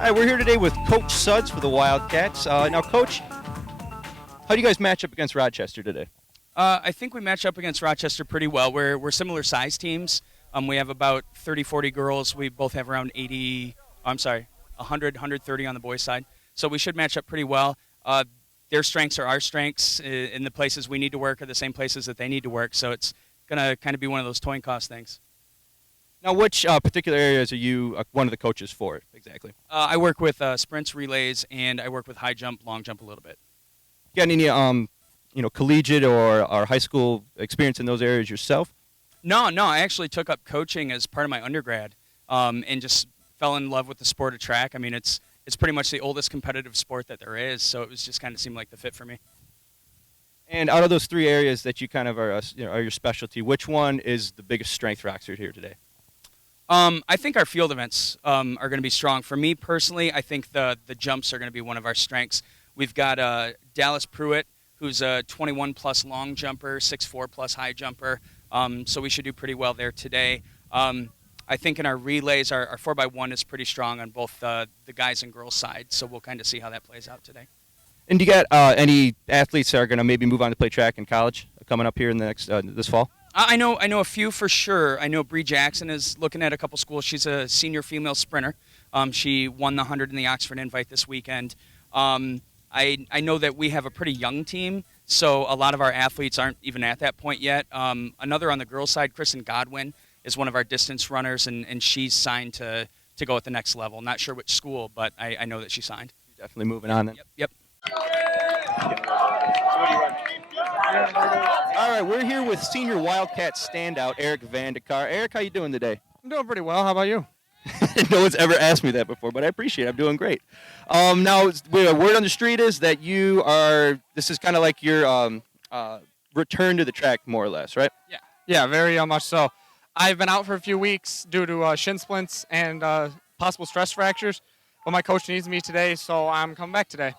Hi, we're here today with Coach Suds for the Wildcats. Now, Coach, how do you guys match up against Rochester today? I think we match up against Rochester pretty well. We're similar size teams. We have about 30, 40 girls. We both have around 100, 130 on the boys' side. So we should match up pretty well. Their strengths are our strengths, and the places we need to work are the same places that they need to work. So it's going to kind of be one of those toy and cost things. Now, which particular areas are you one of the coaches for exactly? I work with sprints, relays, and I work with high jump, long jump a little bit. Got any collegiate or high school experience in those areas yourself? No, I actually took up coaching as part of my undergrad, and just fell in love with the sport of track. I mean, it's pretty much the oldest competitive sport that there is, so it was just kind of seemed like the fit for me. And out of those three areas that you kind of are your specialty, which one is the biggest strength for Oxford here today? I think our field events are going to be strong. For me personally, I think the jumps are going to be one of our strengths. We've got Dallas Pruitt, who's a 21-plus long jumper, 6'4-plus high jumper, so we should do pretty well there today. I think in our relays, our 4x1 is pretty strong on both the guys and girls side, so we'll kind of see how that plays out today. And do you got any athletes that are going to maybe move on to play track in college coming up here in the next this fall? I know a few for sure. I know Brie Jackson is looking at a couple schools. She's a senior female sprinter. She won the 100 in the Oxford Invite this weekend. I know that we have a pretty young team, so a lot of our athletes aren't even at that point yet. Another on the girls' side, Kristen Godwin, is one of our distance runners, and she's signed to go at the next level. Not sure which school, but I know that she signed. Definitely moving on then. Yep. All right, we're here with senior Wildcat standout Eric Van de Carr. Eric, how you doing today? I'm doing pretty well. How about you? No one's ever asked me that before, but I appreciate it. I'm doing great. Now, word on the street is that this is kind of like your return to the track, more or less, right? Yeah, very much so. I've been out for a few weeks due to shin splints and possible stress fractures, but my coach needs me today, so I'm coming back today.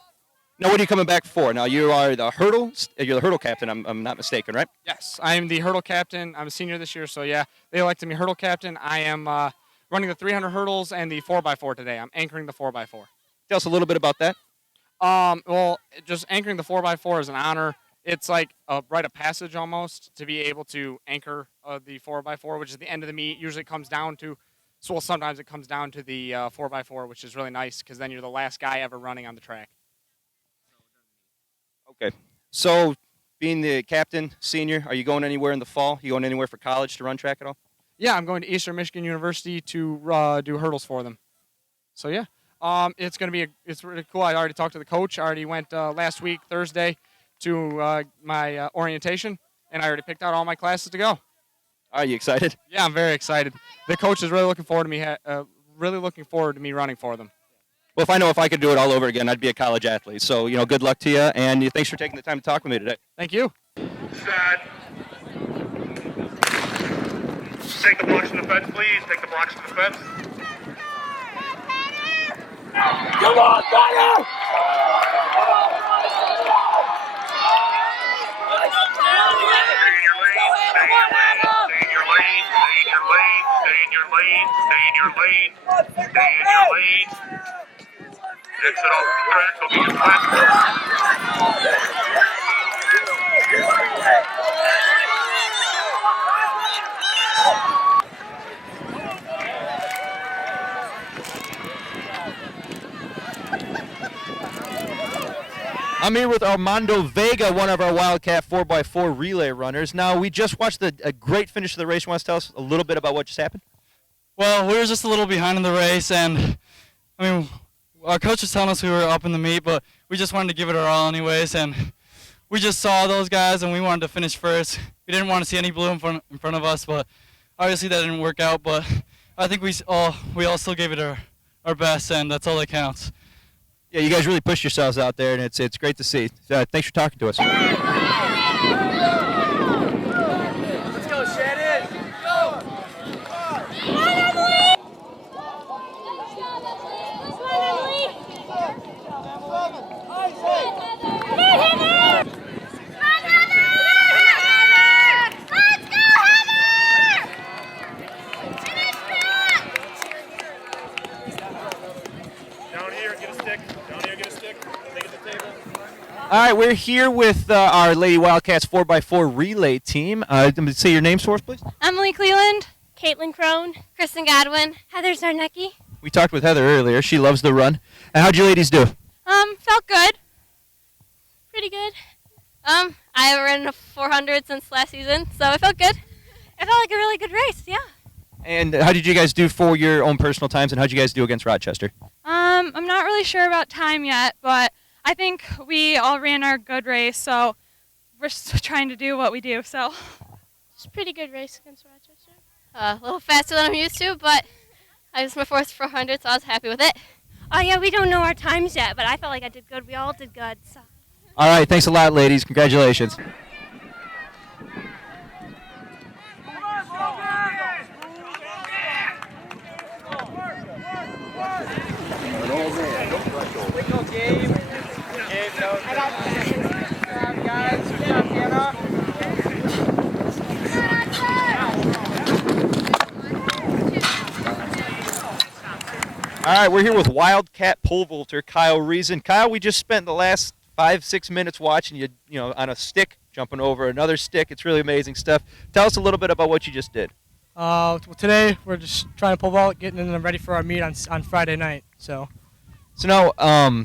Now, what are you coming back for? Now, you're the hurdle captain, I'm not mistaken, right? Yes, I'm the hurdle captain. I'm a senior this year, so yeah, they elected me hurdle captain. I am running the 300 hurdles and the 4x4 today. I'm anchoring the 4x4. Tell us a little bit about that. Well, just anchoring the 4x4 is an honor. It's like a rite of passage almost to be able to anchor the 4x4, which is the end of the meet. Usually it comes down to, sometimes it comes down to the 4x4, which is really nice because then you're the last guy ever running on the track. Okay. So, being the captain, senior, are you going anywhere in the fall? You going anywhere for college to run track at all? Yeah, I'm going to Eastern Michigan University to do hurdles for them. So yeah, it's really cool. I already talked to the coach. I already went last week Thursday to my orientation, and I already picked out all my classes to go. Are you excited? Yeah, I'm very excited. The coach is really looking forward to me running for them. Well, if I could do it all over again, I'd be a college athlete. So, good luck to you, and thanks for taking the time to talk with me today. Thank you. Set. Take the blocks to the fence, please. Take the blocks to the fence. Come on, Connor! Stay in your lane, stay in your lane, stay in your lane, stay in your lane, stay in your lane, stay in your lane. Exit off the track, so be your platform. I'm here with Armando Vega, one of our Wildcat 4x4 relay runners. Now, we just watched a great finish of the race. You want to tell us a little bit about what just happened? Well, we were just a little behind in the race, and our coach was telling us we were up in the meet, but we just wanted to give it our all anyways, and we just saw those guys, and we wanted to finish first. We didn't want to see any blue in front of us, but obviously that didn't work out, but I think we all still gave it our best, and that's all that counts. Yeah, you guys really pushed yourselves out there, and it's great to see. Thanks for talking to us. Let's go, Shannon! Go! All right, we're here with our Lady Wildcats 4x4 relay team. Say your names for us, please. Emily Cleland, Caitlin Crone, Kristen Godwin, Heather Zarnecki. We talked with Heather earlier. She loves the run. And how'd you ladies do? Felt good. Pretty good. I haven't ridden a 400 since last season, so it felt good. It felt like a really good race, yeah. And how did you guys do for your own personal times, and how'd you guys do against Rochester? I'm not really sure about time yet, but I think we all ran our good race, so we're just trying to do what we do, so. It's a pretty good race against Rochester. A little faster than I'm used to, but I was my fourth 400, so I was happy with it. Oh, yeah, we don't know our times yet, but I felt like I did good. We all did good, so. All right, thanks a lot, ladies. Congratulations. All right, we're here with Wildcat pole vaulter Kyle Reason. Kyle, we just spent the last 5-6 minutes watching you, on a stick, jumping over another stick. It's really amazing stuff. Tell us a little bit about what you just did. Well, today we're just trying to pole vault, getting them ready for our meet on Friday night. So now,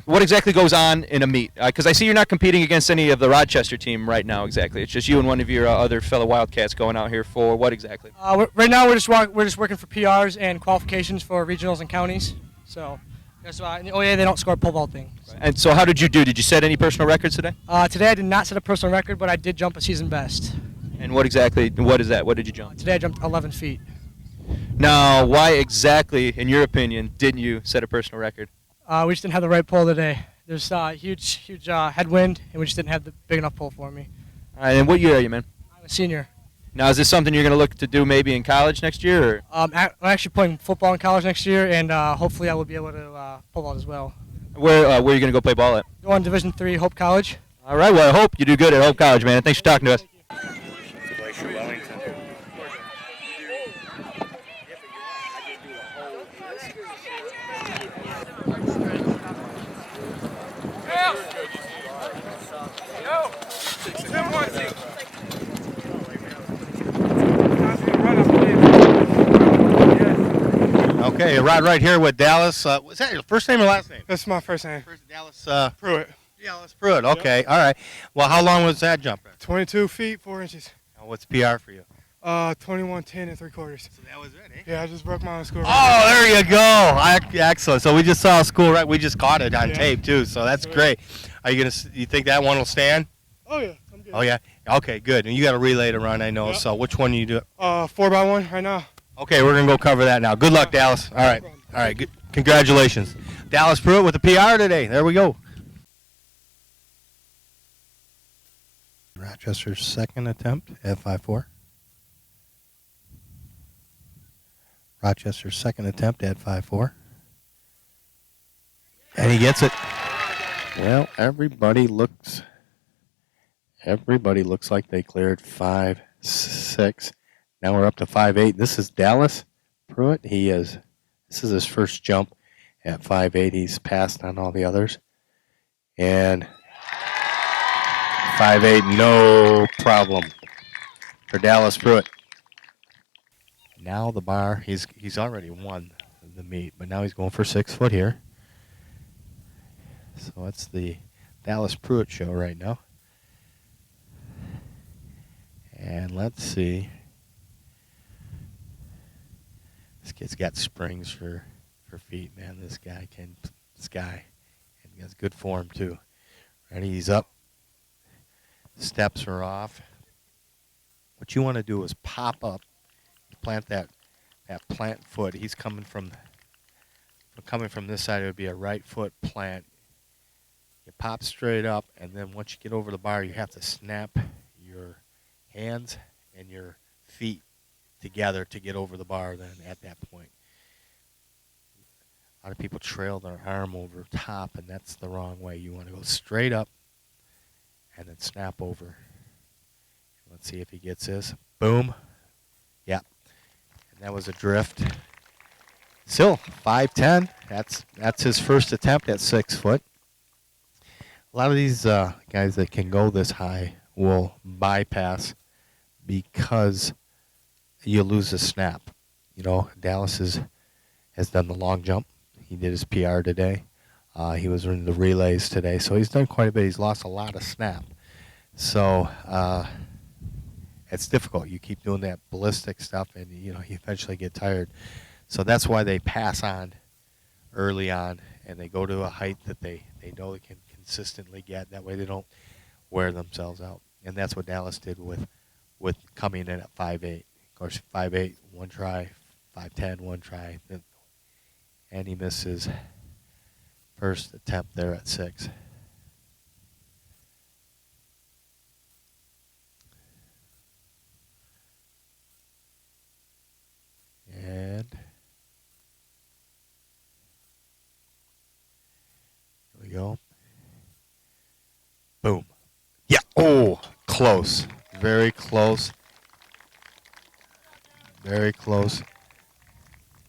what exactly goes on in a meet? Because I see you're not competing against any of the Rochester team right now. Exactly, it's just you and one of your other fellow Wildcats going out here for what exactly? right now we're just working for PRs and qualifications for regionals and counties. So that's why in the OEA they don't score pole vaulting. So. And so, how did you do? Did you set any personal records today? Today I did not set a personal record, but I did jump a season best. And what exactly? What is that? What did you jump? Today I jumped 11 feet. Now, why exactly, in your opinion, didn't you set a personal record? We just didn't have the right pole today. There's huge headwind, and we just didn't have the big enough pole for me. All right, and what year are you, man? I'm a senior. Now, is this something you're going to look to do maybe in college next year? Or? I'm actually playing football in college next year, and hopefully I will be able to pole vault as well. Where are you going to go play ball at? Go on Division III, Hope College. All right, well, I hope you do good at Hope College, man. Thanks for talking to us. Okay, right here with Dallas. Was that your first name or last name? That's my first name. Dallas Pruitt. Dallas Pruitt. Okay, all right. Well, how long was that jump? 22 feet, 4 inches. What's PR for you? 21:10 3/4. So that was it, eh? Yeah, I just broke my own score. Oh, there you go. Excellent. So we just saw a school right. We just caught it on tape too. So that's great. Are you You think that one will stand? Oh yeah, I'm good. Oh yeah. Okay, good. And you got a relay to run, I know. Yep. So which one do you do? 4x1 right now. Okay, we're gonna go cover that now. Good luck, Dallas. All right. All right. Good. Congratulations, Dallas Pruitt with the PR today. There we go. Rochester's second attempt at 5-4. Rochester's second attempt at 5-4. And he gets it. Well, everybody looks like they cleared 5-6. Now we're up to 5-8. This is Dallas Pruitt. This is his first jump at 5-8. He's passed on all the others. And 5-8, no problem for Dallas Pruitt. Now the bar, he's already won the meet, but now he's going for 6 foot here. So it's the Dallas Pruitt show right now. And let's see. This kid's got springs for feet, man. This guy. And he has good form too. Ready, he's up. Steps are off. What you want to do is pop up, plant that plant foot. He's coming from this side. It would be a right foot plant. You pop straight up, and then once you get over the bar, you have to snap your hands and your feet together to get over the bar. Then at that point, a lot of people trail their arm over top, and that's the wrong way. You want to go straight up and then snap over. Let's see if he gets this. Boom. Yeah. And that was a drift. Still 5'10". That's his first attempt at 6 foot. A lot of these guys that can go this high will bypass because you lose a snap. Dallas has done the long jump. He did his PR today. He was in the relays today, so he's done quite a bit. He's lost a lot of snap. So it's difficult. You keep doing that ballistic stuff, and you eventually get tired. So that's why they pass on early on, and they go to a height that they know they can consistently get. That way they don't wear themselves out. And that's what Dallas did with coming in at 5'8". Of course, 5'8", one try, 5'10", one try. And he misses first attempt there at 6. And here we go. Boom. Yeah. Oh, close. Very close. Very close.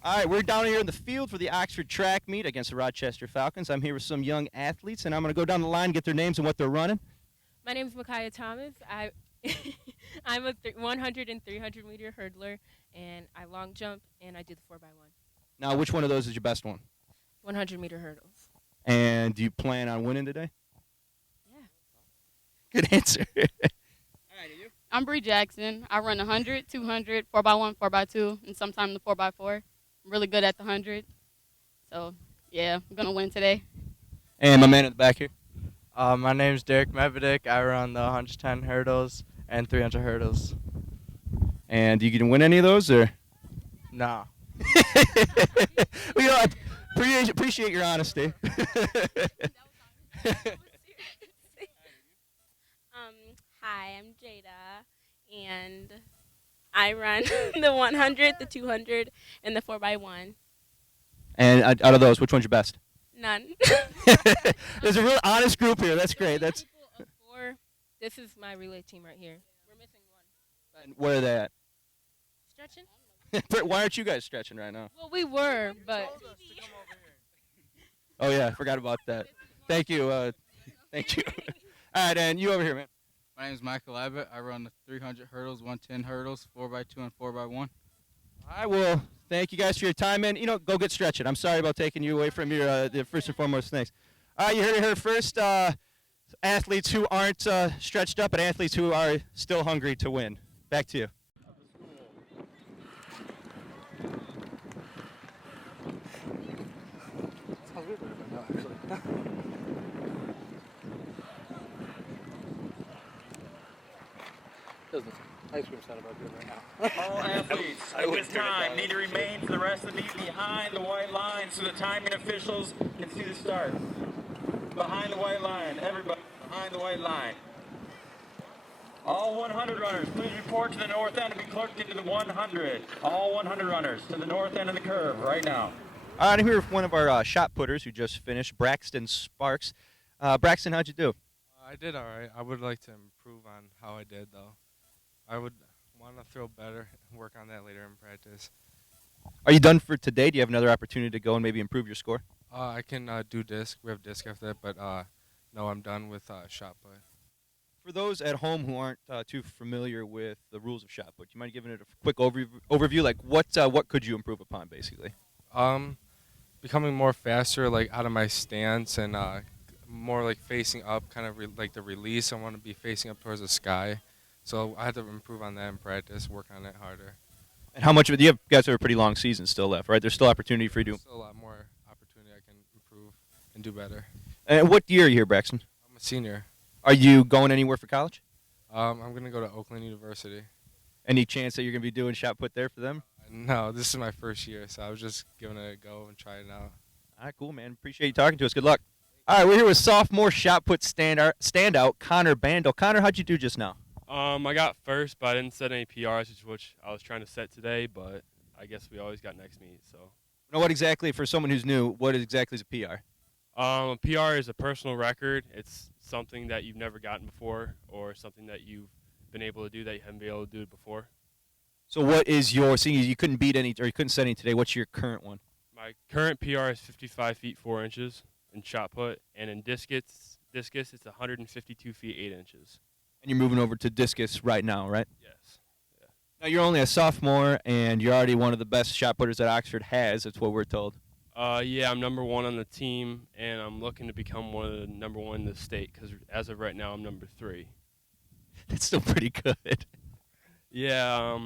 All right, we're down here in the field for the Oxford track meet against the Rochester Falcons. I'm here with some young athletes, and I'm going to go down the line, get their names and what they're running. My name is Micaiah Thomas. I'm a 100 and 300 meter hurdler, and I long jump, and I do the 4x1. Now, which one of those is your best one? 100 meter hurdles. And do you plan on winning today? Yeah. Good answer. I'm Brie Jackson. I run 100, 200, 4x1, 4x2, and sometimes the 4x4. I'm really good at the 100. So, yeah, I'm going to win today. And my man in the back here. My name's Derek Medvedik. I run the 110 hurdles and 300 hurdles. And do you get to win any of those, or? No. I appreciate your honesty. Hi, I'm Jada, and I run the 100, the 200, and the 4x1. And out of those, which one's your best? None. There's a real honest group here. That's great. That's. This is my relay team right here. We're missing one. And where are they at? Stretching? Why aren't you guys stretching right now? Well, we were, but. Oh yeah, I forgot about that. Thank you. Thank you. All right, and you over here, man. My name is Michael Abbott. I run the 300 hurdles, 110 hurdles, 4x2 and 4x1. All right, well, thank you guys for your time, and go get stretching. I'm sorry about taking you away from your first and foremost things. All right, you heard it here first. Athletes who aren't stretched up and athletes who are still hungry to win. Back to you. Ice cream sound about good right now. All athletes at this time need to remain for the rest of the meet behind the white line so the timing officials can see the start. Behind the white line, everybody behind the white line. All 100 runners, please report to the north end and be clerked into the 100. All 100 runners to the north end of the curve right now. All right, I'm here with one of our shot putters who just finished, Braxton Sparks. Braxton, how'd you do? I did all right. I would like to improve on how I did, though. I would want to throw better and work on that later in practice. Are you done for today? Do you have another opportunity to go and maybe improve your score? I can do disc. We have disc after that, but no, I'm done with shot put. For those at home who aren't too familiar with the rules of shot put, do you mind giving it a quick overview? Like what could you improve upon, basically? Becoming more faster, like out of my stance, and more like facing up, kind of like the release. I want to be facing up towards the sky. So I had to improve on that in practice, work on it harder. And how much of it? You guys have a pretty long season still left, right? There's still opportunity for you to. Still a lot more opportunity I can improve and do better. And what year are you here, Braxton? I'm a senior. Are you going anywhere for college? I'm going to go to Oakland University. Any chance that you're going to be doing shot put there for them? No, this is my first year, so I was just giving it a go and trying it out. All right, cool, man. Appreciate you talking to us. Good luck. All right, we're here with sophomore shot put standout Connor Bandel. Connor, how'd you do just now? I got first, but I didn't set any PRs, which I was trying to set today, but I guess we always got next meet, so. Now, what exactly, for someone who's new, what exactly is a PR? A PR is a personal record. It's something that you've never gotten before or something that you've been able to do that you haven't been able to do it before. So what is your, seeing you couldn't beat any, or you couldn't set any today, what's your current one? My current PR is 55 feet 4 inches in shot put, and in discus discus, it's 152 feet 8 inches. And you're moving over to discus right now, right? Yes. Yeah. Now you're only a sophomore, and you're already one of the best shot putters that Oxford has. That's what we're told. Yeah, I'm number 1 on the team, and I'm looking to become one of the number 1 in the state because as of right now, I'm number 3. That's still pretty good. Yeah,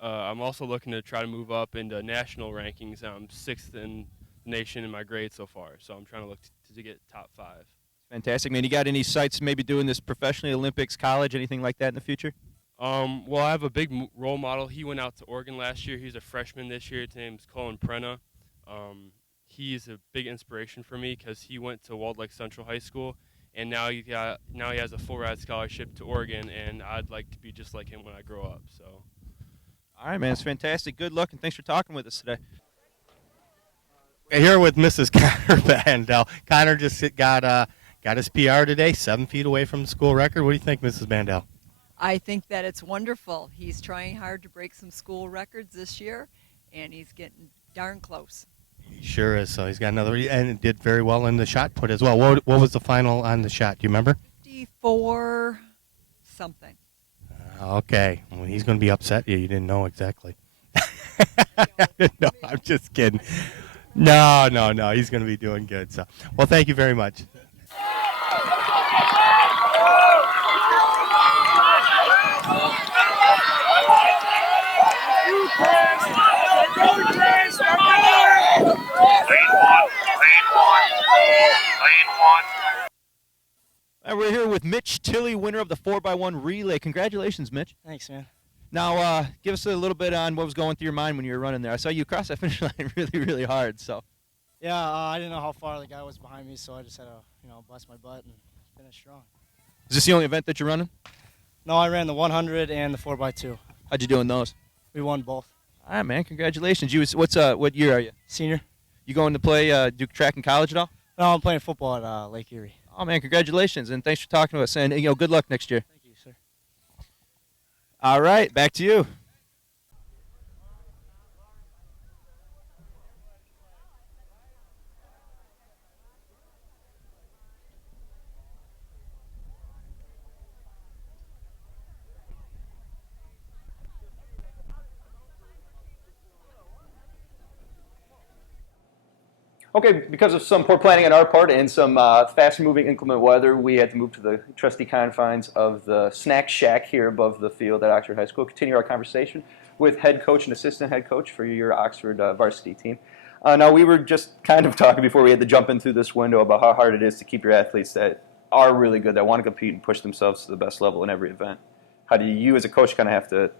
I'm also looking to try to move up into national rankings. I'm 6th in the nation in my grade so far, so I'm trying to look to get top 5. Fantastic, man. You got any sights maybe doing this professionally, Olympics, college, anything like that in the future? Well, I have a big role model. He went out to Oregon last year. He's a freshman this year. His name's Colin Prenna. He's a big inspiration for me because he went to Walled Lake Central High School, and now he has a full ride scholarship to Oregon, and I'd like to be just like him when I grow up. So. All right, man. It's fantastic. Good luck, and thanks for talking with us today. Here with Mrs. Connor Bandel. Connor just got his PR today, 7 feet away from the school record. What do you think, Mrs. Bandel? I think that it's wonderful. He's trying hard to break some school records this year, and he's getting darn close. He sure is. So he's got another, and did very well in the shot put as well. What was the final on the shot? Do you remember? 54 something. Okay. Well, he's going to be upset. Yeah, you didn't know exactly. No, I'm just kidding. No. He's going to be doing good. So, well, thank you very much. We're here with Mitch Tilly, winner of the 4x1 relay. Congratulations, Mitch. Thanks, man. Now, give us a little bit on what was going through your mind when you were running there. I saw you cross that finish line really, really hard. So. Yeah, I didn't know how far the guy was behind me, so I just had to, bust my butt and finish strong. Is this the only event that you're running? No, I ran the 100 and the 4x2. How'd you do in those? We won both. All right, man. Congratulations. What year are you? Senior. You going to play Duke track in college at all? No, I'm playing football at Lake Erie. Oh, man, congratulations, and thanks for talking to us. And, good luck next year. Thank you, sir. All right, back to you. Okay, because of some poor planning on our part and some fast-moving inclement weather, we had to move to the trusty confines of the snack shack here above the field at Oxford High School. Continue our conversation with head coach and assistant head coach for your Oxford varsity team. Now, we were just kind of talking before we had to jump in through this window about how hard it is to keep your athletes that are really good, that want to compete and push themselves to the best level in every event. How do you, as a coach, kind of have to,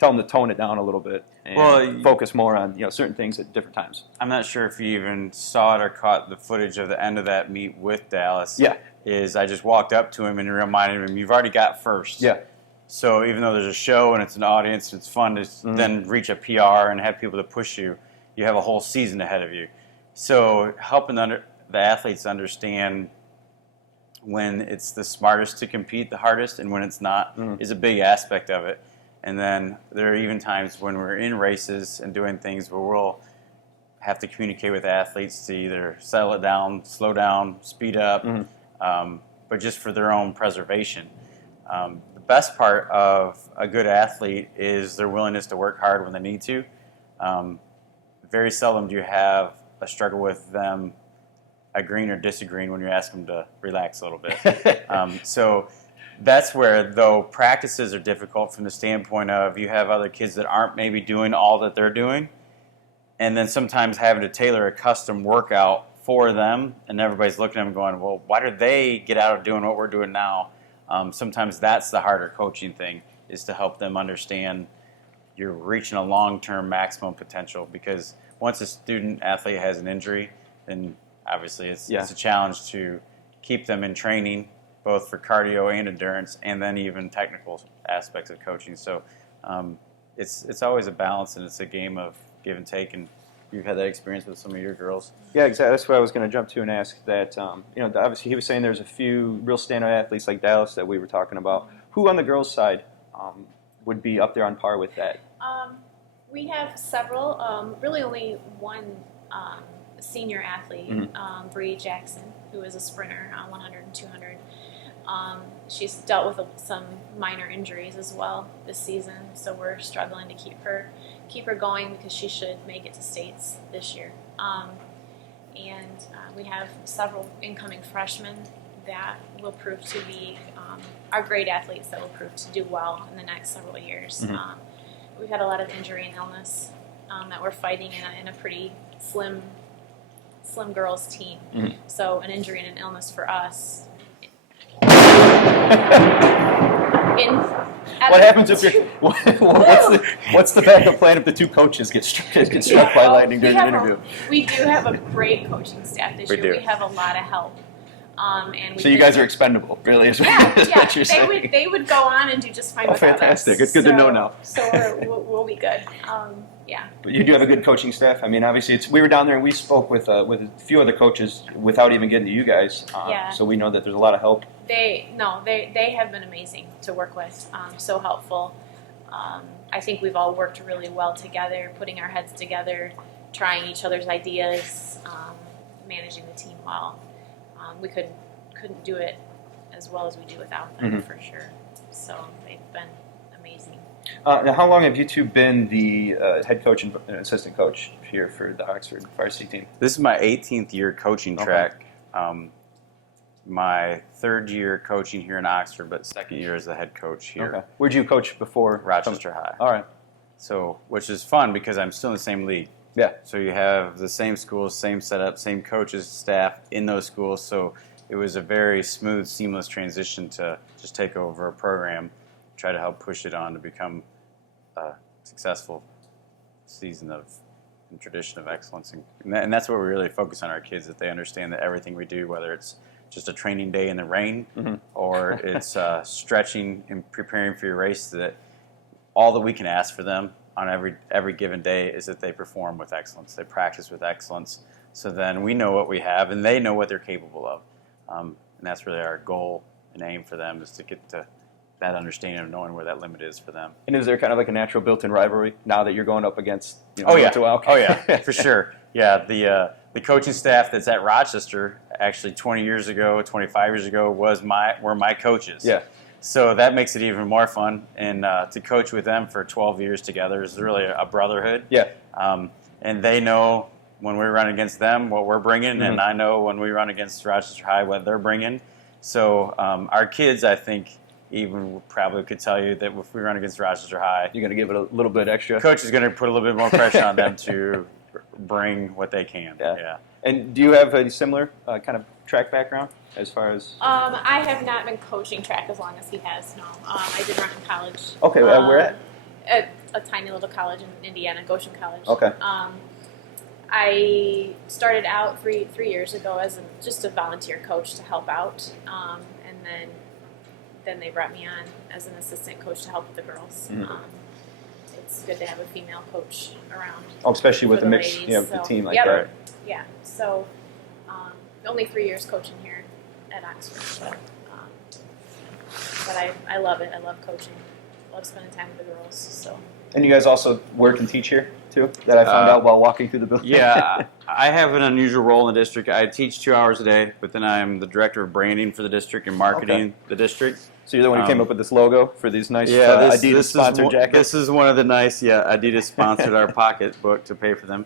tell them to tone it down a little bit and focus more on certain things at different times? I'm not sure if you even saw it or caught the footage of the end of that meet with Dallas. Yeah. Is I just walked up to him and reminded him, you've already got first. Yeah. So even though there's a show and it's an audience, it's fun to then reach a PR and have people to push you. You have a whole season ahead of you. So helping the athletes understand when it's the smartest to compete the hardest and when it's not is a big aspect of it. And then there are even times when we're in races and doing things where we'll have to communicate with athletes to either settle it down, slow down, speed up, but just for their own preservation. The best part of a good athlete is their willingness to work hard when they need to. Very seldom do you have a struggle with them agreeing or disagreeing when you ask them to relax a little bit. So that's where, though, practices are difficult from the standpoint of you have other kids that aren't maybe doing all that they're doing, and then sometimes having to tailor a custom workout for them, and everybody's looking at them going, well, why did they get out of doing what we're doing now? Sometimes that's the harder coaching thing, is to help them understand you're reaching a long-term maximum potential, because once a student-athlete has an injury, then obviously it's a challenge to keep them in training, both for cardio and endurance, and then even technical aspects of coaching. So it's always a balance, and it's a game of give and take, and you've had that experience with some of your girls. Yeah, exactly. That's what I was going to jump to and ask that. Obviously he was saying there's a few real standout athletes like Dallas that we were talking about. Who on the girls' side would be up there on par with that? We have several. Really only one senior athlete, Brie Jackson. who is a sprinter on 100 and 200. She's dealt with some minor injuries as well this season, so we're struggling to keep her going because she should make it to states this year. We have several incoming freshmen that will prove to be our great athletes that will prove to do well in the next several years. Mhm. We've had a lot of injury and illness that we're fighting in a pretty slim girls team. Mhm. So an injury and an illness for us. What happens if you're? What's the backup plan if the two coaches get struck by lightning during an interview? We do have a great coaching staff this We year. do. We have a lot of help. And we So you guys are expendable, really, is what you're saying. they would go on and do just fine Oh, without fantastic. us. It's good to know now. So we'll be good. Yeah. But you do have a good coaching staff. I mean, obviously, we were down there and we spoke with a few other coaches without even getting to you guys. Yeah. So we know that there's a lot of help. They have been amazing to work with. So helpful. I think we've all worked really well together, putting our heads together, trying each other's ideas, managing the team well. We couldn't do it as well as we do without them, Mhm. for sure. So they've been amazing. Now, how long have you two been the head coach and assistant coach here for the Oxford varsity team? This is my 18th year coaching Okay. track. My third year coaching here in Oxford, but second year as the head coach here. Okay. Where'd you coach before? Rochester High. All right. So, which is fun because I'm still in the same league. Yeah. So you have the same schools, same setup, same coaches, staff in those schools. So it was a very smooth, seamless transition to just take over a program, try to help push it on to become a successful season of and tradition of excellence. And that's what we really focus on our kids, that they understand that everything we do, whether it's just a training day in the rain Mhm. or it's stretching and preparing for your race, that all that we can ask for them on every given day is that they perform with excellence. They practice with excellence. So then we know what we have and they know what they're capable of. And that's really our goal and aim for them, is to get to that understanding of knowing where that limit is for them. And is there kind of like a natural built-in rivalry now that you're going up against? Oh yeah, Okay. oh yeah, for sure. Yeah, the coaching staff that's at Rochester actually 20 years ago, 25 years ago were my coaches. Yeah. So that makes it even more fun, and to coach with them for 12 years together is really a brotherhood. Yeah. And they know when we run against them what we're bringing, Mhm. and I know when we run against Rochester High what they're bringing. So our kids, I think, even probably could tell you that if we run against Rochester High, you're going to give it a little bit extra. Coach is going to put a little bit more pressure on them to bring what they can. Yeah. And do you have a similar kind of track background as far as? I have not been coaching track as long as he has. No, I did run in college. Okay, where at? At a tiny little college in Indiana, Goshen College. Okay. I started out three years ago as just a volunteer coach to help out, and then they brought me on as an assistant coach to help with the girls. Mhm. It's good to have a female coach around. Oh, especially with for a the mixed, ladies, the so- team like yep. that. Yeah. So only 3 years coaching here at Oxford. So, but I love it. I love coaching. Love spending time with the girls. So. And you guys also work and teach here too? That I found out while walking through the building. Yeah, I have an unusual role in the district. I teach 2 hours a day, but then I'm the director of branding for the district and marketing the district. So you're the one who came up with this logo for these nice Adidas sponsored jackets? This is one of the nice, Adidas sponsored our pocketbook to pay for them.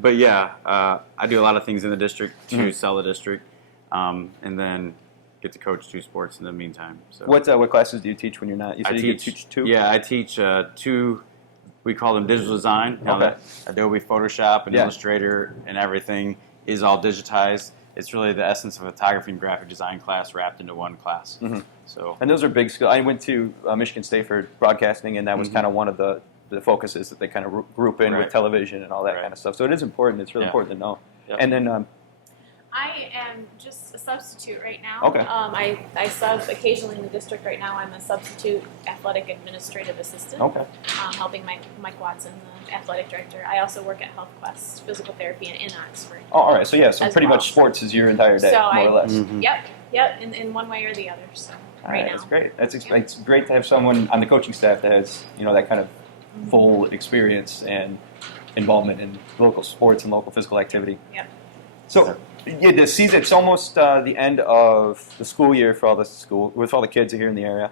But yeah, I do a lot of things in the district to Mhm. sell the district, and then get to coach 2 sports in the meantime. So What classes do you teach when you're not? You said you could teach 2? Yeah, I teach 2. We call them digital design. Now Okay. that Adobe Photoshop and Yeah. Illustrator and everything is all digitized. It's really the essence of a photography and graphic design class wrapped into one class. Mhm. So And those are big skills. I went to Michigan State for broadcasting, and that was Mhm. kind of one of the focuses that they kind of group in Right. with television and all that kind of stuff. So it is important. It's really Yeah. important to know. Yep. And then, I am just a substitute right now. Okay. I sub occasionally in the district right now. I'm a substitute athletic administrative assistant. Okay. Helping Mike Watson, the athletic director. I also work at Health Quest Physical Therapy in Oxford. oh, all right. So yeah, so As pretty well. much sports is your entire day, So more or less. Yep, in one way or the other. So All right right, now. that's great. It's great to have someone on the coaching staff that has that kind of full experience and involvement in local sports and local physical activity. Yep. So Yeah, the season. It's almost the end of the school year for all the kids here in the area.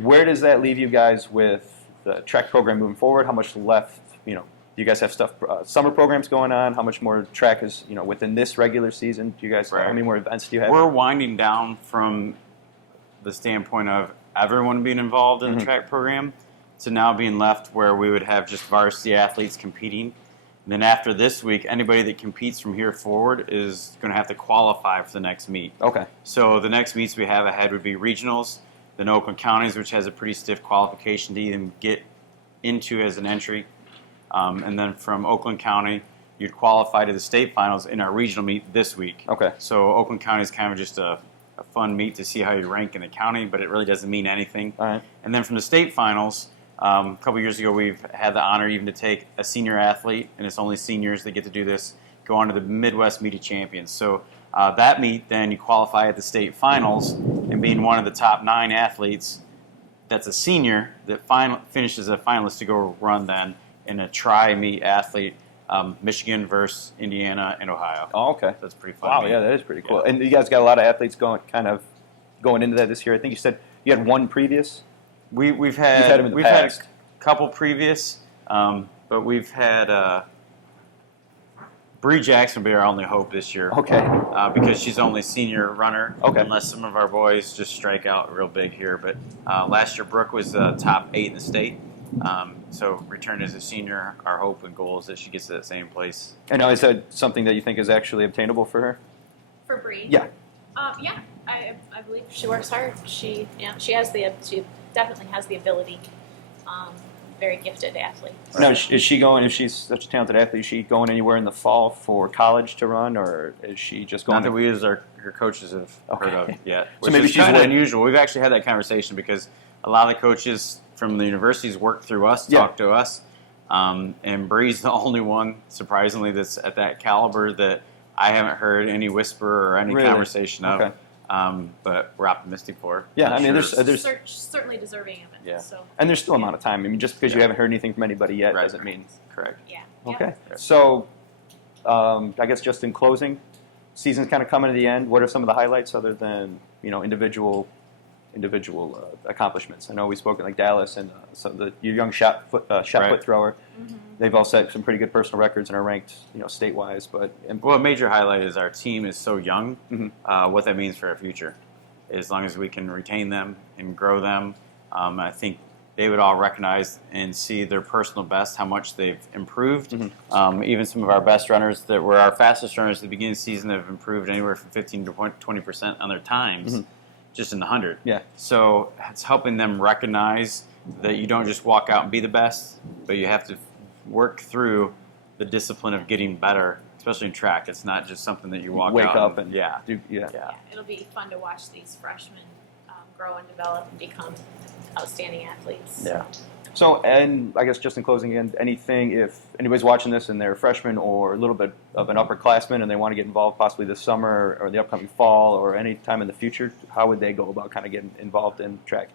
Where does that leave you guys with the track program moving forward? How much left? Do you guys have summer programs going on? How much more track is within this regular season? Do you guys? How many more events do you have? We're winding down from the standpoint of everyone being involved in the track program to now being left where we would have just varsity athletes competing. And then after this week, anybody that competes from here forward is going to have to qualify for the next meet. Okay. So the next meets we have ahead would be regionals, then Oakland Counties, which has a pretty stiff qualification to even get into as an entry. And then from Oakland County, you'd qualify to the state finals in our regional meet this week. Okay. So Oakland County is kind of just a fun meet to see how you rank in the county, but it really doesn't mean anything. All right. And then from the state finals, a couple years ago, we've had the honor even to take a senior athlete, and it's only seniors that get to do this, go on to the Midwest Meet of Champions. So that meet, then you qualify at the state finals, and being one of the top 9 athletes that's a senior that finishes a finalist to go run then in a tri-meet athlete, Michigan versus Indiana and Ohio. Oh, okay. That's pretty fun. Wow, yeah, that is pretty cool. Yeah. And you guys got a lot of athletes going into that this year. I think you said you had one previous. We've had them in the past. Had a couple previous, but we've had Brie Jackson be our only hope this year. Okay. Because she's only senior runner. Okay. Unless some of our boys just strike out real big here. But last year, Brooke was top 8 in the state. So return as a senior, our hope and goal is that she gets to that same place. And now, is that something that you think is actually obtainable for her? For Brie? Yeah. Yeah, I believe she works hard. She definitely has the ability. Very gifted athlete. Now, is she going? If she's such a talented athlete, is she going anywhere in the fall for college to run, or is she just going? Not that we as her coaches have heard of yet. So maybe she's kind of unusual. We've actually had that conversation because a lot of the coaches from the universities work through us, talk to us, and Brie's the only one, surprisingly, that's at that caliber that I haven't heard any whisper or any conversation of. Okay. But we're optimistic for her. Yeah, I mean, there's certainly deserving of it. Yeah. So. And there's still a amount of time. I mean, just because you haven't heard anything from anybody yet doesn't mean. Correct. Yeah. Okay. So, I guess just in closing, season's kind of coming to the end. What are some of the highlights other than individual accomplishments? I know we spoke like Dallas and your young shot put thrower. Mm-hmm. They've all set some pretty good personal records and are ranked state-wise. But a major highlight is our team is so young. Mm-hmm. What that means for our future, as long as we can retain them and grow them, I think they would all recognize and see their personal best, how much they've improved. Mm-hmm. Even some of our best runners that were our fastest runners at the beginning of the season have improved anywhere from 15 to 20% on their times. Mm-hmm. Just in the 100. Yeah. So it's helping them recognize that you don't just walk out and be the best, but you have to work through the discipline of getting better, especially in track. It's not just something that you wake up and yeah. It'll be fun to watch these freshmen grow and develop and become outstanding athletes. Yeah. So, and I guess just in closing again, anything, if anybody's watching this and they're a freshman or a little bit of an upperclassman and they want to get involved possibly this summer or the upcoming fall or any time in the future, how would they go about kind of getting involved in track?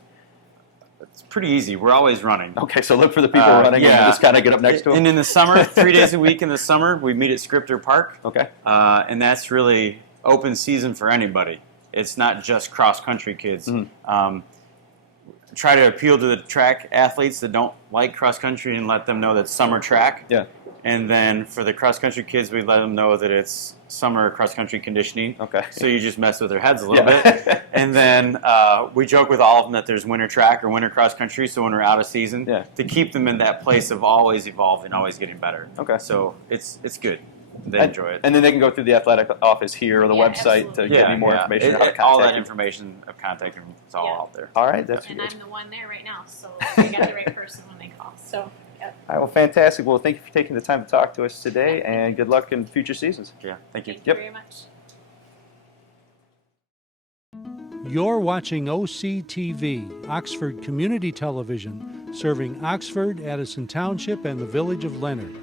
It's pretty easy. We're always running. Okay, so look for the people running and just kind of get up next to them. And in the summer, 3 days a week in the summer, we meet at Scripter Park. Okay. And that's really open season for anybody. It's not just cross-country kids. Mm-hmm. Try to appeal to the track athletes that don't like cross-country and let them know that summer track. Yeah. And then for the cross-country kids, we let them know that it's summer cross-country conditioning. Okay. So you just mess with their heads a little bit. And then we joke with all of them that there's winter track or winter cross-country, so when we're out of season, to keep them in that place of always evolving, always getting better. Okay. So it's good. They enjoy it. And then they can go through the athletic office here or the website to get me more information on how to contact all that you. information of contacting is all out there. All right, that's and good. I'm the one there right now, so I got the right person when they call. So, All right, well, fantastic. Well, thank you for taking the time to talk to us today, and good luck in future seasons. Yeah, thank you. Thank you very much. You're watching OCTV, Oxford Community Television, serving Oxford, Addison Township, and the village of Leonard.